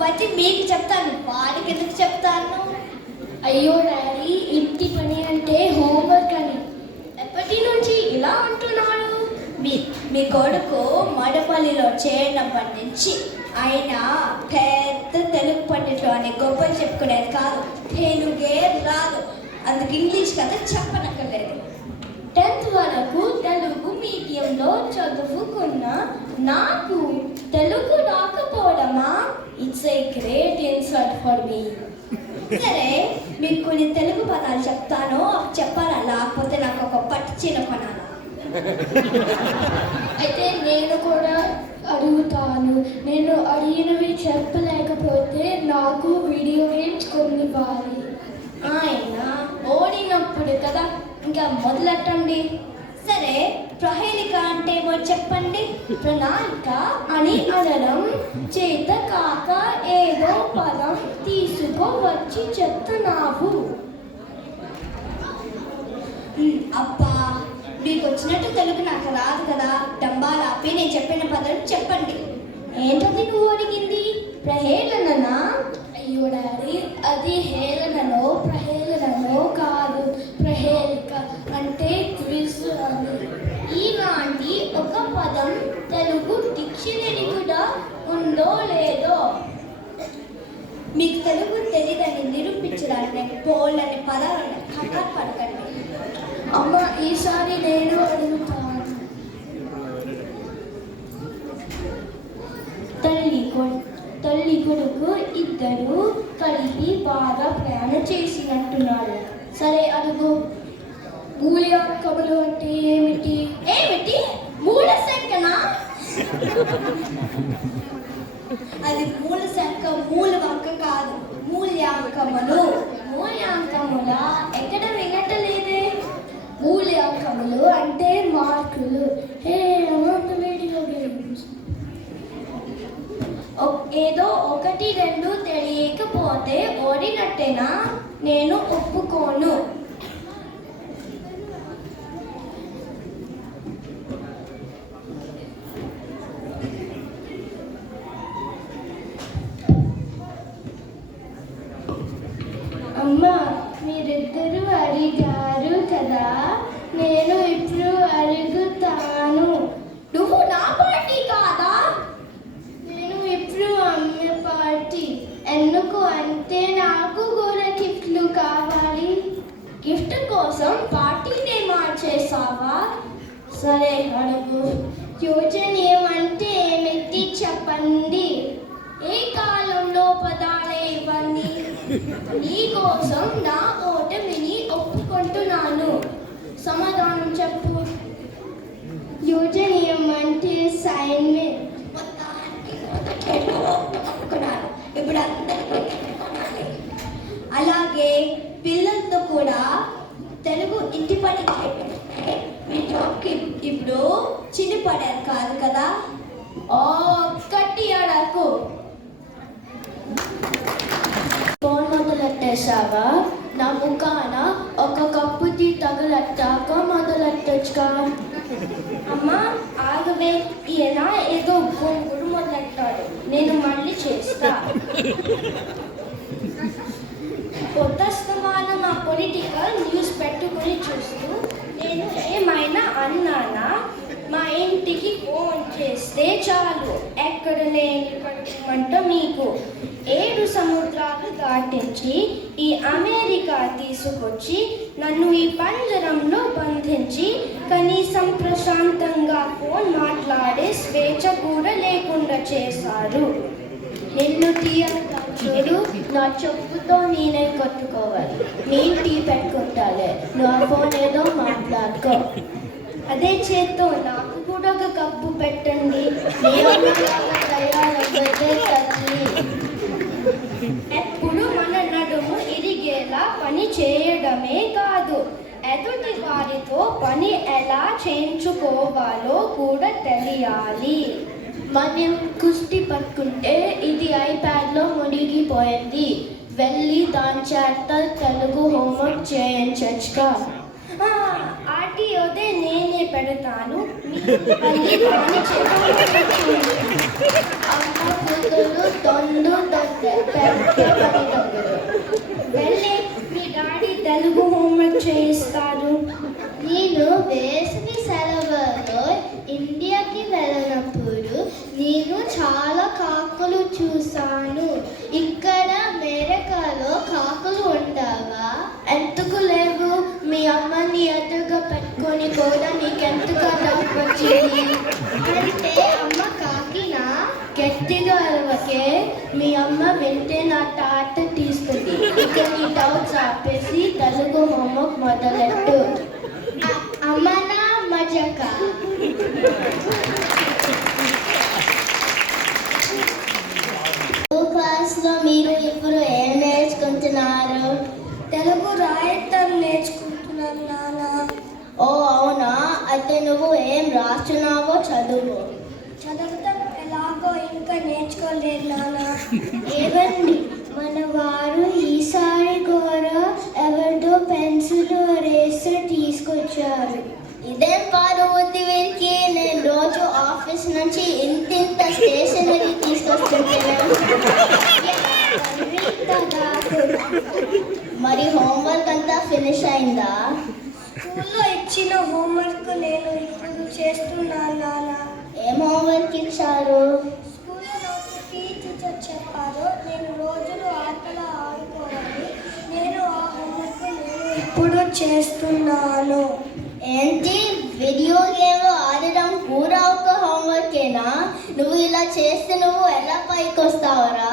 అవన్నీ మీకు చెప్తాను, వాడికి ఎందుకు చెప్తాను? అయ్యో డాడీ, ఇంటి పని అంటే హోంవర్క్ అని ఎప్పటి నుంచి ఇలా అంటున్నాడు? మీ కొడుకు మడపల్లిలో చేరినప్పటి నుంచి ఆయన పెద్ద తెలుగు పండితులు అని గొప్పలు చెప్పుకునేది కాదు. తెలుగే రాదు, అందుకు ఇంగ్లీష్ కదా చెప్పనక్కర్లేదు. 10th వరకు తెలుగు మీడియంలో చదువుకున్న నాకు తెలుగు రాకపోవడమా? It's a great insult for me. సరే, మీకు కొన్ని తెలుగు పదాలు చెప్తాను, చెప్పాలా? లేకపోతే నాకు ఒక పట్టు చీర కొనాలా? అయితే నేను కూడా అడుగుతాను. నేను అడిగినవి చెప్పలేకపోతే నాకు వీడియో గేమ్స్ కొనివ్వాలి. ఆయన ఓడినప్పుడు కదా, ఇంకా మొదలెట్టండి. సరే, ప్రహేళిక అంటే ఏమో చెప్పండి. ప్రణాళిక అని అనడం చేత కాక ఏదో పదం తీసుకోవచ్చి చెప్తున్నావు. అబ్బా, మీకు వచ్చినట్టు తెలుగు నాకు రాదు కదా. డంబాలాపి నేను చెప్పిన పదం చెప్పండి. ఏంటది నువ్వు అడిగింది? ప్రహేళననా? అయ్యో డాడీ, అది హేళనలో ప్రహేళనలో కాదు. ప్రహేళిక అంటే క్విజ్ అని. ఇలాంటి ఒక పదం తెలుగు డిక్షనరీ కూడా ఉందో లేదో. మీకు తెలుగు తెలియదని నిరూపించడానికి నేను పోలని పదాలు కంగారు పడకండి. అమ్మ, ఈసారి నేను అడుగుతాను. తల్లి కొడుకు ఇద్దరు కలిపి బాగా ప్రయాణం చేసినట్టున్నారు. సరే అడుగు. మూల్యాంకములు అంటే ఏమిటి? ఏమిటి? మూల సంఖ్యనా? అది మూల సంఖ్య, మూల వంక కాదు, మూల్యాంకములు. మూల్యాంకములా? ఎక్కడ వినట్టలేదే. మూల్యాంకములు అంటే మార్కులు. వీడియో గేమ్స్ ఏదో 1, 2 తెలియకపోతే ఓడినట్టేనా? నేను ఒప్పుకోను. అమ్మా, మీరిద్దరూ అడిగారు కదా, నేను ఇప్పుడు అడుగుతాను. నువ్వు నా పార్టీ కాదా? నేను ఇప్పుడు అమ్మే పార్టీ. ఎందుకు అంటే నాకు కూడా గిఫ్ట్లు కావాలి. గిఫ్ట్ కోసం పార్టీనే మార్చేసావా? సరే అడుగు. యోజనీయం అంటే ఏమిటి చెప్పండి. ఏ కాలంలో పదాలే ఇవన్నీ? నీకోసం నా ఓటమిని ఒప్పుకుంటున్నాను. సమాధానం చెప్పు. యోజనీయం అంటే అసైన్మెంట్. ఇప్పుడు అందరికీ అలాగే పిల్లలతో కూడా తెలుగు ఇంటి పని ఇప్పుడు చిన్న పడారు కాదు కదా. ఒక్కటి అడకు. ఫోన్ మొదలెట్టేసావా? నా ముఖాన ఒక కప్పుది తగలట్టాక మొదలెట్టచ్చుగా. అమ్మా ఆగవే, ఈయన ఏదో గొంగుడు మొదలెట్టాడు, నేను మళ్ళీ చేస్తా. పొద్దుస్తమానం మా పొలిటికల్ న్యూస్ పెట్టుకుని చూస్తూ నేను ఏమైనా అన్నానా? మా ఇంటికి ఫోన్ చేస్తే చాలు, ఎక్కడ లేని పడుకోమంట మీకు. 7 సముద్రాలు దాటించి ఈ అమెరికా తీసుకొచ్చి నన్ను ఈ పంజరంలో బంధించి కనీసం ప్రశాంతంగా ఫోన్ మాట్లాడే స్వేచ్ఛ కూడా లేకుండా చేశారు. నిన్ను చూడు, నా చెప్పుతో నేనే కొట్టుకోవాలి. నేను టీ పెట్టుకుంటాలే, నా ఫోన్ ఏదో మాట్లాడుకో. అదే చేత్తో నాకు కూడా ఒక కప్పు పెట్టండి. ఎప్పుడు మన నడుము ఇరిగేలా పని చేయడమే కాదు, ఎదుటి వారితో పని ఎలా చేయించుకోవాలో కూడా తెలియాలి. మనం కుస్తీ పట్టుకుంటే ఇది ఐప్యాడ్లో మునిగిపోయింది. వెళ్ళి దాని చేత తెలుగు హోంవర్క్ చేయించచ్చుగా. ఆర్టీఓదే నేనే పెడతాను. అమ్మ కూతురు తొండు వెళ్ళి మీ డాడీ తెలుగు హోంవర్క్ చేయిస్తారు. నేను వేసవి సెలవుల్లో ఇండియాకి వెళ్ళినప్పుడు నేను చాలా కాకులు చూశాను. ఇక్కడ అమెరికాలో కాకులు ఉంటావా? ఎందుకు లేవు? మీ అమ్మని ఎదురుగా పెట్టుకొని కూడా నీకెంతగా డౌట్ వచ్చింది? అంటే అమ్మ కాకినా? గట్టిగా అరవకే, మీ అమ్మ వింటే నా తాట తీసుకుంది. ఇక నీ డౌట్స్ ఆపేసి తెలుగు హోంవర్క్ మొదలెట్టు. అమ్మనా మజక. క్లాస్లో మీరు ఇప్పుడు ఏం నేర్చుకుంటున్నారు? తెలుగు రాయటం నేర్చుకుంటున్నాను నాన్న. ఓ అవునా, అయితే నువ్వు ఏం రాస్తున్నావో చదువు. చదవటం ఎలాగో ఇంకా నేర్చుకోలేదు నాన్న. ఏవండి, మన వారు ఈసారి కూడా ఎవరితో పెన్సిల్ రేసర్ తీసుకొచ్చారు. ఇదేం కాదు వద్దు వీరికి. నేను రోజు ఆఫీస్ నుంచి ఇంత స్టేషనరీ తీసుకొస్తుంటాను. మరి హోంవర్క్ అంతా ఫినిష్ అయిందా? స్కూల్లో ఇచ్చిన హోంవర్క్ నేను ఇప్పుడు చేస్తున్నాను నాన్న. ఏం హోంవర్క్ ఇచ్చారు? స్కూల్లో నాకు టీచర్ చెప్పారు నేను రోజులు ఆటలు ఆడుకోవాలి. నేను ఆ హోంవర్క్ నేను ఇప్పుడు చేస్తున్నాను. ఏంటి, వీడియో గేమ్లు ఆడడం కూడా ఒక హోంవర్కేనా? నువ్వు ఇలా చేస్తే నువ్వు ఎలా పైకి వస్తావురా?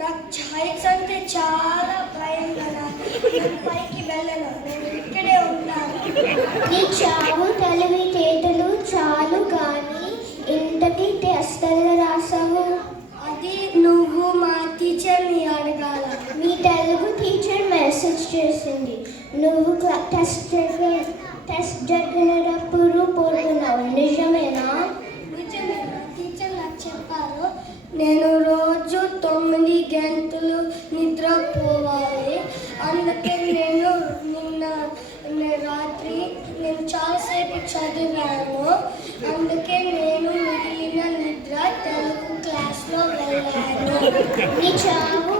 నాకు హైట్స్ అంటే చాలా భయం కదా. నేను పైకి వెళ్ళను, నేను ఇక్కడే ఉంటాను. నీ చావు తెలివితేటలు చాలు కానీ ఇంతటి టెస్టులు రాసావు. అది నువ్వు మా టీచర్ని అడగాల. మీ తెలుగు టీచర్ మెసేజ్ చేసింది. నువ్వు టెస్ట్ జరిగినప్పుడు పోతున్నావు, నిజమేనా? నిజమే, టీచర్ నాకు చెప్పారు నేను రోజు 9 గంటలు నిద్రపోవాలి. అందుకే నేను నిన్న రాత్రి నేను చాలాసేపు చదివాను. అందుకే నేను మిగిలిన నిద్ర తెలుగు క్లాస్లో వెళ్ళాను. నీ చావు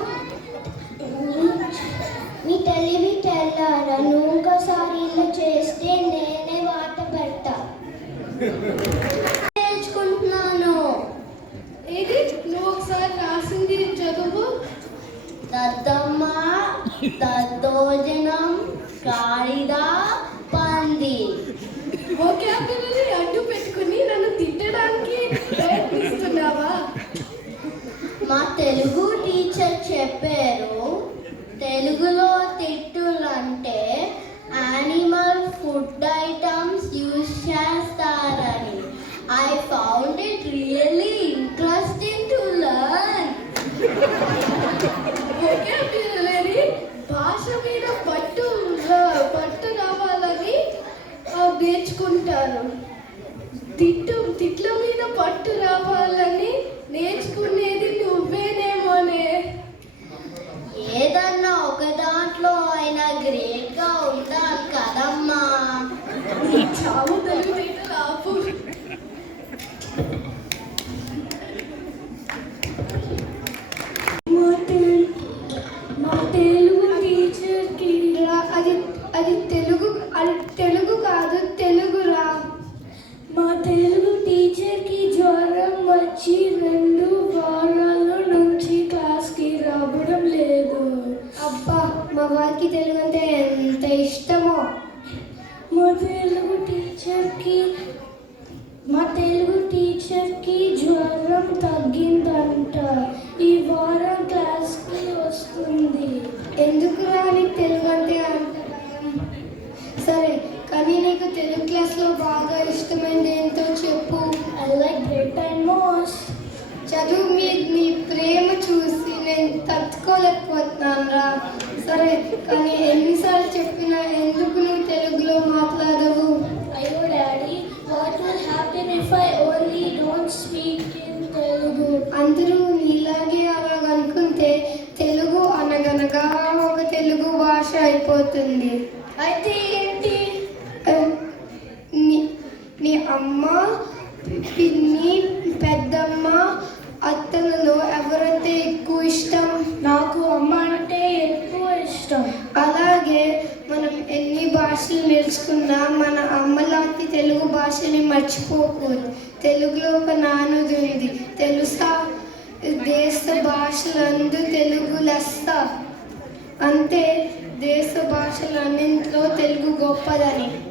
నీ తెలివి తెల్లారా? నువ్వు ఇంకోసారి ఇలా చేస్తే నేనే వాట పెడతా. నేర్చుకుంటున్నాను. ఇది నువ్వు ఒకసారి రాసింది చదువు. దద్దమ్మ దద్దోజనం కాళిదా పంది. వొకాబులరీ అడ్డు పెట్టుకుని నన్ను తిట్టడానికి ప్రయత్నిస్తున్నావా? మా తెలుగు టీచర్ చెప్పారు తెలుగులో తిట్టులంటే యానిమల్ ఫుడ్ ఐటమ్స్ యూజ్ చేస్తారని. I found it really interesting to learn. Vocabulary భాష మీద పట్టు రావాలని నేర్చుకుంటారు. తిట్ల మీద పట్టు రావాలని నేర్చుకునేది నువ్వేనేమోనే. ఏదన్నా ఒక దాంట్లో అయినా గ్రేట్గా ఉండాలి కదమ్మా. చావు తెలివి ఆపు. మా తెలుగు టీచర్కి అది తెలుగు కాదు, తెలుగురా. మా తెలుగు టీచర్కి జ్వరం వచ్చి 2 వారాల నుంచి క్లాస్కి రావడం లేదు. అబ్బా, మా వారికి తెలుగు అంటే ఎంత ఇష్టమో. మా తెలుగు టీచర్కి జ్వరం తగ్గిందంట. ఈ వారం క్లాస్కి వస్తుంది. ఎందుకు రాని తెలుగు అంటే అంత భయం? సరే, కానీ నీకు తెలుగు క్లాస్లో బాగా ఇష్టమైనది ఏంటో చెప్పు. I like great and most. చదువు మీద నీ ప్రేమ చూసి నేను తట్టుకోలేకపోతున్నాను రా. సరే, కానీ ఎన్నిసార్లు చెప్పినా ఎందుకు నువ్వు తెలుగులో మాట్లాడవు? అయ్యో daddy, what will happen if I only don't speak in Telugu? అందరూ నీలాగే అలాగనుకుంటే తెలుగు అనగనగా ఒక తెలుగు భాష అయిపోతుంది. అయితే ఏంటి? నీ అమ్మ, పిన్ని, పెద్దమ్మ, అత్తలలో ఎవరంటే ఎక్కువ ఇష్టం? నాకు అమ్మ అంటే ఎక్కువ ఇష్టం. అలాగే మనం ఎన్ని భాషలు నేర్చుకున్నా మన అమ్మలాంటి తెలుగు భాషని మర్చిపోకూడదు. తెలుగులో ఒక నానుడి ఉంది తెలుసా? దేశ భాషలందు తెలుగు లెస్స. అంటే దేశ భాషలన్నింటిలో తెలుగు గొప్పదని.